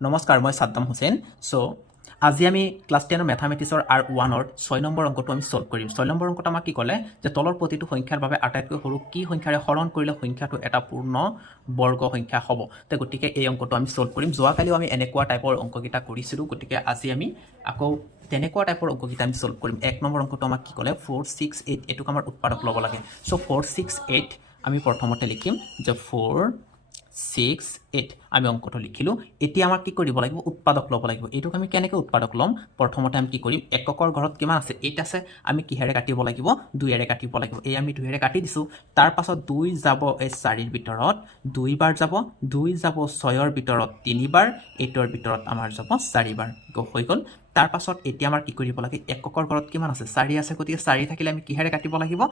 নমস্কাৰ, মই সাদ্দাম হুছেইন। আজি আমি ক্লাছ 10 মেথামেটিক্সৰ R1 6 নম্বৰ অংকটো আমি সলভ কৰিম। 6 নম্বৰ অংকটো আমাক কি ক'লে যে তলৰ প্ৰতিটো সংখ্যাৰ বাবে আটাইতকৈ সৰু কি সংখ্যাৰে হৰণ কৰিলে সংখ্যাটো এটা পূৰ্ণ বৰ্গ সংখ্যা হ'ব। গতিকে এই অংকটো আমি সলভ কৰিম। যোৱাকালিও আমি এনেকুৱা টাইপৰ অংককেইটা কৰিছিলোঁ, গতিকে আজি আমি আকৌ তেনেকুৱা টাইপৰ অংককেইটা আমি সলভ কৰিম। 1 নম্বৰ অংকটো আমাক কি ক'লে 4 6 8 এইটোক আমাৰ উৎপাদক ল'ব লাগে। 4 6 8 আমি প্ৰথমতে লিখিম যে 4 6 8 আমি অংকটো লিখিলোঁ। এতিয়া আমাক কি কৰিব লাগিব, উৎপাদক ল'ব লাগিব। এইটোক আমি কেনেকৈ উৎপাদক ল'ম? প্ৰথমতে আমি কি কৰিম, এককৰ ঘৰত কিমান আছে? 8 আছে। আমি কিহেৰে কাটিব লাগিব? 2ৰে কাটিব লাগিব। এই আমি 2ৰে কাটি দিছোঁ। তাৰ পাছত 2 যাব এই 4ৰ ভিতৰত 2 বাৰ যাব, 2 যাব 6ৰ ভিতৰত 3 বাৰ, 8ৰ ভিতৰত আমাৰ যাব 4 বাৰ। হৈ গ'ল। তাৰ পাছত এতিয়া আমাৰ কি কৰিব লাগে, এককৰ ঘৰত কিমান আছে? 4 আছে। গতিকে 4 থাকিলে আমি কিহেৰে কাটিব লাগিব?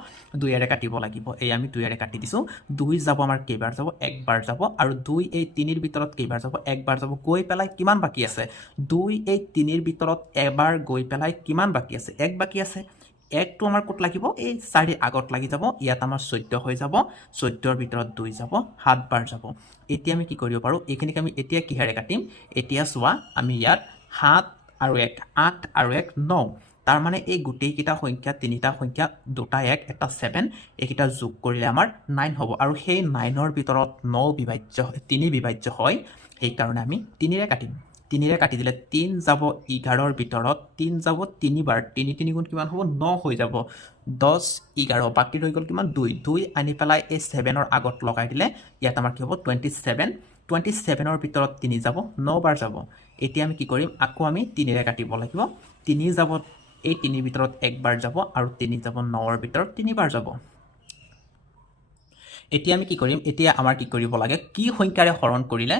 2ৰে কাটিব লাগিব। এই আমি 2ৰে কাটি দিছোঁ। 2 যাব আমাৰ কেইবাৰ যাব? একবাৰ যাব। আৰু 2 এই 3ৰ ভিতৰত কেইবাৰ যাব? একবাৰ যাব। গৈ পেলাই কিমান বাকী আছে? 2 এই 3ৰ ভিতৰত এবাৰ গৈ পেলাই কিমান বাকী আছে? 1 বাকী আছে। 1টো আমাৰ ক'ত লাগিব? এই 4 আগত লাগি যাব। ইয়াত আমাৰ 14 হৈ যাব। 14ৰ ভিতৰত 2 যাব, 7 বাৰ যাব। এতিয়া আমি কি কৰিব পাৰোঁ? এইখিনিক আমি এতিয়া কিহেৰে কাটিম? এতিয়া চোৱা, আমি ইয়াত 7 আৰু 1 8 আৰু 1 9, তাৰ মানে এই গোটেইকেইটা সংখ্যা, তিনিটা সংখ্যা, দুটা 1 এটা 7, এইকেইটা যোগ কৰিলে আমাৰ 9 হ'ব। আৰু সেই 9ৰ ভিতৰত 9 বিভাজ্য 3 বিভাজ্য হয়, সেইকাৰণে আমি 3ৰে কাটিম। 3ৰে কাটি দিলে 3 যাব 11ৰ ভিতৰত 3 যাব 3 বাৰ, 3 3 গুণ কিমান হ'ব? 9 হৈ যাব। 10 11 বাকী ৰৈ গ'ল কিমান? 2 2 আনি পেলাই এই 7ৰ আগত লগাই দিলে ইয়াত আমাৰ কি হ'ব? 27। 27ৰ ভিতৰত 3 যাব, 9 বাৰ যাব। এতিয়া আমি কি কৰিম? আকৌ আমি 3ৰে কাটিব লাগিব। 3 যাব এই 3ৰ ভিতৰত একবাৰ যাব, আৰু 3 যাব 9ৰ ভিতৰত 3 বাৰ যাব। এতিয়া আমি কি কৰিম? এতিয়া আমাৰ কি কৰিব লাগে, কি সংখ্যাৰে হৰণ কৰিলে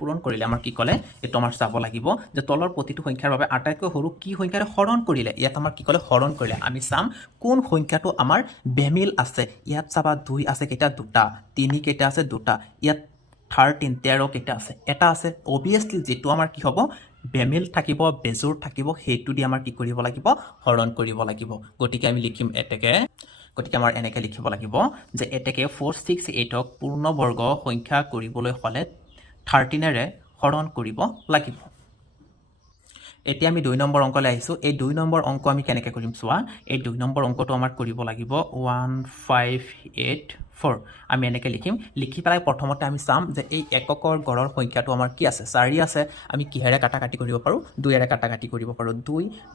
পূৰণ কৰিলে আমাৰ কি ক'লে, এইটো আমাৰ চাব লাগিব যে তলৰ প্ৰতিটো সংখ্যাৰ বাবে আটাইতকৈ সৰু কি সংখ্যাৰে হৰণ কৰিলে। ইয়াত আমাৰ কি ক'লে, হৰণ কৰিলে। আমি চাম কোন সংখ্যাটো আমাৰ বেমিল আছে। ইয়াত চাবা 2 আছে কেইটা? 2টা। 3 কেইটা আছে? 2টা। ইয়াত 13 13 কেইটা আছে? এটা আছে। অবভিয়াছলি যিটো আমাৰ কি হ'ব, বেমিল থাকিব, বেজোৰ থাকিব, সেইটো দি আমাৰ কি কৰিব লাগিব? হৰণ কৰিব লাগিব। গতিকে আমি লিখিম এতেকে। গতিকে আমাৰ এনেকৈ লিখিব লাগিব যে এতেকে 4 6 8ক পূৰ্ণবৰ্গ সংখ্যা কৰিবলৈ হ'লে 13ৰে হৰণ কৰিব লাগিব। এতিয়া আমি 2 নম্বৰ অংকলৈ আহিছোঁ। এই 2 নম্বৰ অংক আমি কেনেকৈ কৰিম চোৱা। এই 2 নম্বৰ অংকটো আমাৰ কৰিব লাগিব 1584। আমি এনেকৈ লিখিম। লিখি পেলাই প্ৰথমতে আমি চাম যে এই এককৰ গড়ৰ সংখ্যাটো আমাৰ কি আছে? 4 আছে। আমি কিহেৰে কাটাকাটি কৰিব পাৰোঁ? 2ৰে কাটাকাটি কৰিব পাৰোঁ।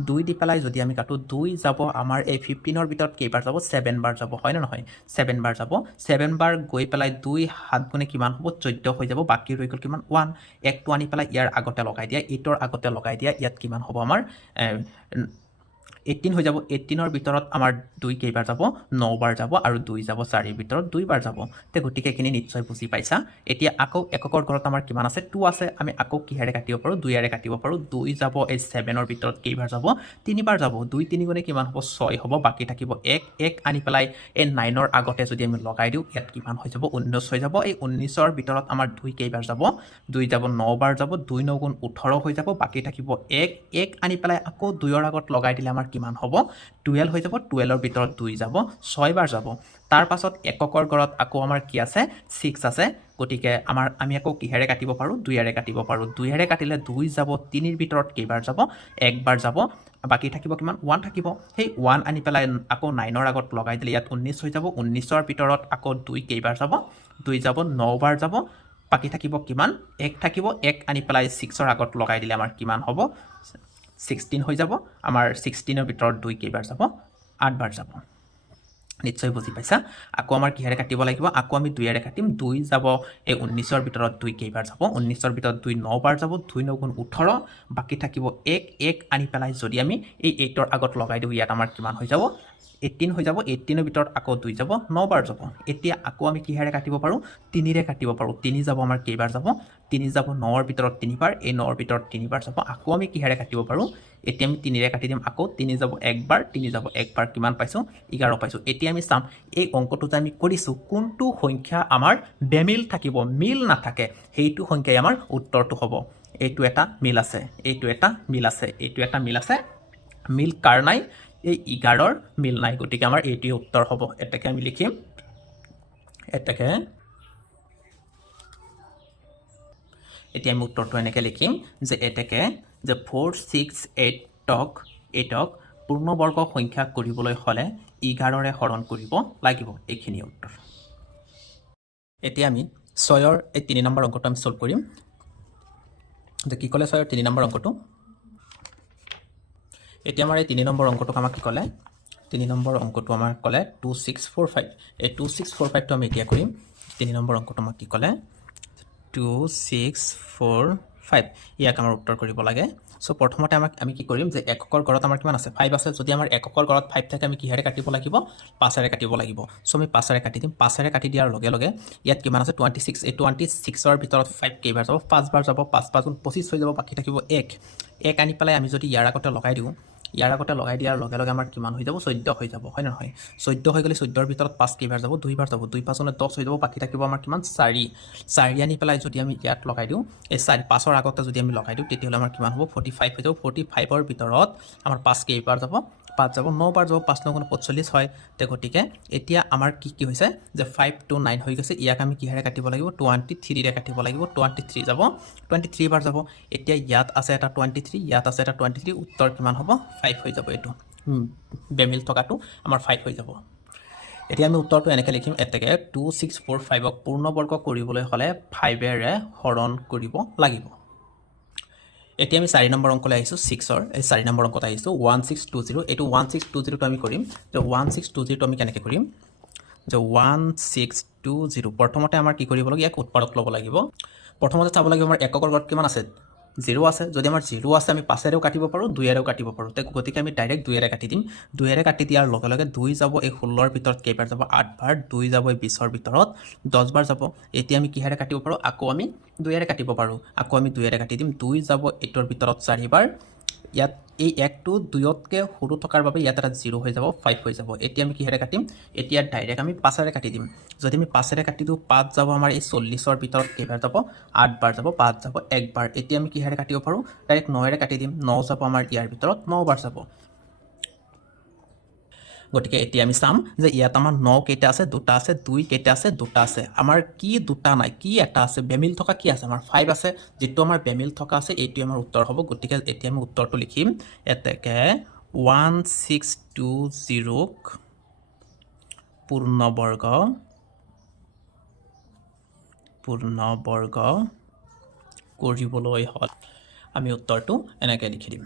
2 দি পেলাই যদি আমি কাটোঁ, 2 যাব আমাৰ এই 15ৰ ভিতৰত কেইবাৰ যাব? 7 বাৰ যাব, হয় নে নহয়? 7 বাৰ যাব। 7 বাৰ গৈ পেলাই 2 7 গুণে কিমান হ'ব? 14 হৈ যাব। বাকী ৰৈ গ'ল কিমান? 1। 1টো আনি পেলাই ইয়াৰ আগতে লগাই দিয়া, 8ৰ আগতে লগাই দিয়া। ইয়াত কিমান হ'ব আমাৰ? 18 হৈ যাব। 18ৰ ভিতৰত আমাৰ 2 কেইবাৰ যাব? 9 বাৰ যাব। আৰু 2 যাব 4ৰ ভিতৰত 2 বাৰ যাব। গতিকে এইখিনি নিশ্চয় বুজি পাইছা। এতিয়া আকৌ এককৰ ঘৰত আমাৰ কিমান আছে? 2 আছে। আমি আকৌ কিহেৰে কাটিব পাৰোঁ? 2ৰে কাটিব পাৰোঁ। 2 যাব এই 7ৰ ভিতৰত কেইবাৰ যাব? 3 বাৰ যাব। 2 3 গুণে কিমান হ'ব? 6 হ'ব। বাকী থাকিব 1 1 আনি পেলাই এই 9ৰ আগতে যদি আমি লগাই দিওঁ, ইয়াত কিমান হৈ যাব? 19 হৈ যাব। এই 19ৰ ভিতৰত আমাৰ 2 কেইবাৰ যাব? 2 যাব 9 বাৰ যাব। 2 9 গুণ 18 হৈ যাব। বাকী থাকিব 1 1 আনি পেলাই আকৌ 2ৰ আগত লগাই দিলে আমাৰ কিমান হ'ব? 12 হৈ যাব। 12ৰ ভিতৰত 2 যাব, 6 বাৰ যাব। তাৰ পাছত এককৰ ঘৰত আকৌ আমাৰ কি আছে? 6 আছে। গতিকে আমি আকৌ কিহেৰে কাটিব পাৰোঁ? 2ৰে কাটিব পাৰোঁ। 2ৰে কাটিলে 2 যাব 3ৰ ভিতৰত কেইবাৰ যাব? একবাৰ যাব। বাকী থাকিব কিমান? 1 থাকিব। সেই 1 আনি পেলাই আকৌ 9ৰ আগত লগাই দিলে ইয়াত 19 হৈ যাব। 19ৰ ভিতৰত আকৌ 2 কেইবাৰ যাব? 2 যাব 9 বাৰ যাব। বাকী থাকিব কিমান? 1 থাকিব। 1 আনি পেলাই 6ৰ আগত লগাই দিলে আমাৰ কিমান হ'ব? 16 হৈ যাব। আমাৰ 16ৰ ভিতৰত 2 কেইবাৰ যাব? 8 বাৰ যাব। নিশ্চয় বুজি পাইছা। আকৌ আমাৰ কিহেৰে কাটিব লাগিব? আকৌ আমি 2ৰে কাটিম। 2 যাব এই 19ৰ ভিতৰত 2 কেইবাৰ যাব? 19ৰ ভিতৰত 2 9 বাৰ যাব। 2 9 গুণ 18। বাকী থাকিব 1 1 আনি পেলাই যদি আমি এই 8ৰ আগত লগাই দিওঁ, ইয়াত আমাৰ কিমান হৈ যাব? 18 হৈ যাব। 18ৰ ভিতৰত আকৌ 2 যাব, 9 বাৰ যাব। এতিয়া আকৌ আমি কিহেৰে কাটিব পাৰোঁ? 3ৰে কাটিব পাৰোঁ। 3 যাব আমাৰ কেইবাৰ যাব? 3 যাব 9ৰ ভিতৰত 3 বাৰ। এই 9ৰ ভিতৰত 3 বাৰ যাব। আকৌ আমি কিহেৰে কাটিব পাৰোঁ? এতিয়া আমি 3ৰে কাটি দিম। আকৌ 3 যাব 1 বাৰ, 3 যাব 1 বাৰ। কিমান পাইছোঁ? 11 পাইছোঁ। এতিয়া আমি চাম এই অংকটো যে আমি কৰিছোঁ, কোনটো সংখ্যা আমাৰ বেমিল থাকিব, মিল নাথাকে, সেইটো সংখ্যাই আমাৰ উত্তৰটো হ'ব। এইটো এটা মিল আছে, এইটো এটা মিল আছে, এইটো এটা মিল আছে। মিল কাৰ নাই? এই 11ৰ মিল নাই। গতিকে আমাৰ এইটোৱে উত্তৰ হ'ব। এটাকে আমি লিখিম, এটাকে এতিয়া আমি উত্তৰটো এনেকৈ লিখিম যে এতেকে যে 4, 6, 8ক পূৰ্ণবৰ্গ সংখ্যা কৰিবলৈ হ'লে 11ৰে হৰণ কৰিব লাগিব। এইখিনি উত্তৰ। এতিয়া আমি 6ৰ এই 3 নম্বৰ অংকটো আমি সলভ কৰিম। যে কি ক'লে 6ৰ 3 নম্বৰ অংকটো? এতিয়া আমাৰ এই 3 নম্বৰ অংকটোক আমাক কি ক'লে? 3 নম্বৰ অংকটো আমাক ক'লে 2645। এই 2645টো আমি এতিয়া কৰিম। 3 নম্বৰ অংকটো আমাক কি ক'লে? 2645। ইয়াক আমাৰ উত্তৰ কৰিব লাগে। সো প্ৰথমতে আমি কি কৰিম যে এককৰ ঘৰত আমাৰ কিমান আছে? 5 আছে। যদি আমাৰ এককৰ ঘৰত 5 থাকে আমি কিহেৰে কাটিব লাগিব? 5ৰে কাটিব লাগিব। সো আমি 5ৰে কাটি দিম। 5ৰে কাটি দিয়াৰ লগে লগে ইয়াত কিমান আছে? 26। এই 26ৰ ভিতৰত 5 কেইবাৰ যাব? 5 বাৰ যাব। 5 5 গুণ 25 হৈ যাব। বাকী থাকিব 1। 1 আনি পেলাই আমি যদি ইয়াৰ আগতে লগাই দিওঁ, ইয়াৰ আগতে লগাই দিয়াৰ লগে লগে আমাৰ কিমান হৈ যাব? 14 হৈ যাব, হয় নহয়? 14 হৈ গ'লে 14ৰ ভিতৰত 5 কেইবাৰ যাব? 2 বাৰ যাব। 2 5 গুণ 10 হৈ যাব। বাকী থাকিব আমাৰ কিমান? 4। 4 আনি পেলাই যদি আমি ইয়াত লগাই দিওঁ, এই 5ৰ আগতে যদি আমি লগাই দিওঁ তেতিয়াহ'লে আমাৰ কিমান হ'ব? 45 হৈ যাব। 45ৰ ভিতৰত আমাৰ 5 কেইবাৰ যাব? 5 যাব। 9 বাৰ যাব। 5 9 গুণ 45 হয়। গতিকে এতিয়া আমাৰ কি হৈছে যে 5 to 9 হৈ গৈছে। ইয়াক আমি কিহেৰে কাটিব লাগিব? 23ৰে কাটিব লাগিব। 23 যাব। 23 বাৰ যাব। এতিয়া ইয়াত আছে এটা 23, ইয়াত আছে এটা 23। উত্তৰ কিমান হ'ব? 5 হৈ যাব। এইটো বেমিল থকাটো আমাৰ 5 হৈ যাব। এতিয়া আমি উত্তৰটো এনেকৈ লিখিম এতেকে 2645ক পূৰ্ণবৰ্গ কৰিবলৈ হ'লে 5ৰে হৰণ কৰিব লাগিব। এতিয়া আমি 4 নম্বৰ অংকলৈ আহিছোঁ। 6ৰ এই 4 নম্বৰ অংকত আহিছোঁ 1620। এইটো 1620টো আমি কৰিম। যে 1620টো আমি কেনেকৈ কৰিম? যে 1620 প্ৰথমতে আমাৰ কি কৰিব লাগিব? ইয়াক উৎপাদক ল'ব লাগিব। প্ৰথমতে চাব লাগিব আমাৰ এককৰ ঘৰত কিমান আছে? 0 আছে। যদি আমাৰ 0 আছে আমি 5ৰেও কাটিব পাৰোঁ, 2ৰেও কাটিব পাৰোঁ। গতিকে আমি ডাইৰেক্ট 2ৰে কাটি দিম। 2ৰে কাটি দিয়াৰ লগে লগে 2 যাব এই 16ৰ ভিতৰত কেইবাৰ যাব? 8 বাৰ। 2 যাব এই 20ৰ ভিতৰত 10 বাৰ যাব। এতিয়া আমি কিহেৰে কাটিব পাৰোঁ? আকৌ আমি 2ৰে কাটিব পাৰোঁ। আকৌ আমি 2ৰে কাটি দিম। 2 যাব এইটোৰ ভিতৰত 4 বাৰ। ইয়াত এই 1টো 2তকৈ সৰু থকাৰ বাবে ইয়াত এটা 0 হৈ যাব, 5 হৈ যাব। এতিয়া আমি কিহেৰে কাটিম? এতিয়া ডাইৰেক্ট আমি 5ৰে কাটি দিম। যদি আমি 5ৰে কাটি দিওঁ, 5 যাব আমাৰ এই 40ৰ ভিতৰত কেইবাৰ যাব? 8 বাৰ যাব। 5 যাব 1 বাৰ। এতিয়া আমি কিহেৰে কাটিব পাৰোঁ? ডাইৰেক্ট 9ৰে কাটি দিম। 9 যাব আমাৰ ইয়াৰ ভিতৰত 9 বাৰ যাব। গতিকে এতিয়া আমি চাম যে ইয়াত আমাৰ 9 কেইটা আছে? 2টা আছে। 2 কেইটা আছে? 2টা আছে। আমাৰ কি 2টা নাই? কি এটা আছে? বেমিল থকা কি আছে? আমাৰ 5 আছে। যিটো আমাৰ বেমিল থকা আছে এইটোৱে আমাৰ উত্তৰ হ'ব। গতিকে এতিয়া আমি উত্তৰটো লিখিম এতেকে 1620ক পূৰ্ণবৰ্গ কৰিবলৈ হ'ল। আমি উত্তৰটো এনেকৈ লিখি দিম।